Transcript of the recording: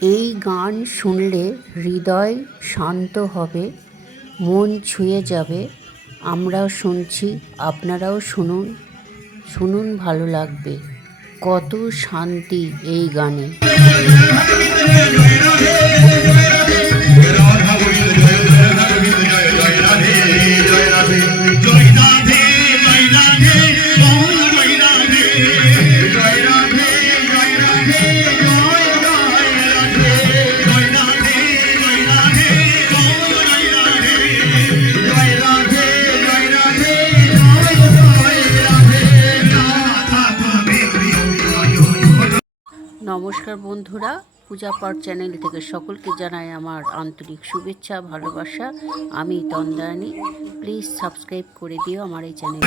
এই গান শুনলে হৃদয় শান্ত হবে, মন ছুঁয়ে যাবে। আমরাও শুনছি, আপনারাও শুনুন, শুনুন, ভালো লাগবে। কত শান্তি এই গানে। নমস্কার বন্ধুরা, পূজা পাঠ চ্যানেল থেকে সকলকে জানাই আমার আন্তরিক শুভেচ্ছা, ভালোবাসা। আমি তন্দ্রানী। প্লিজ সাবস্ক্রাইব করে দিও আমার এই চ্যানেল।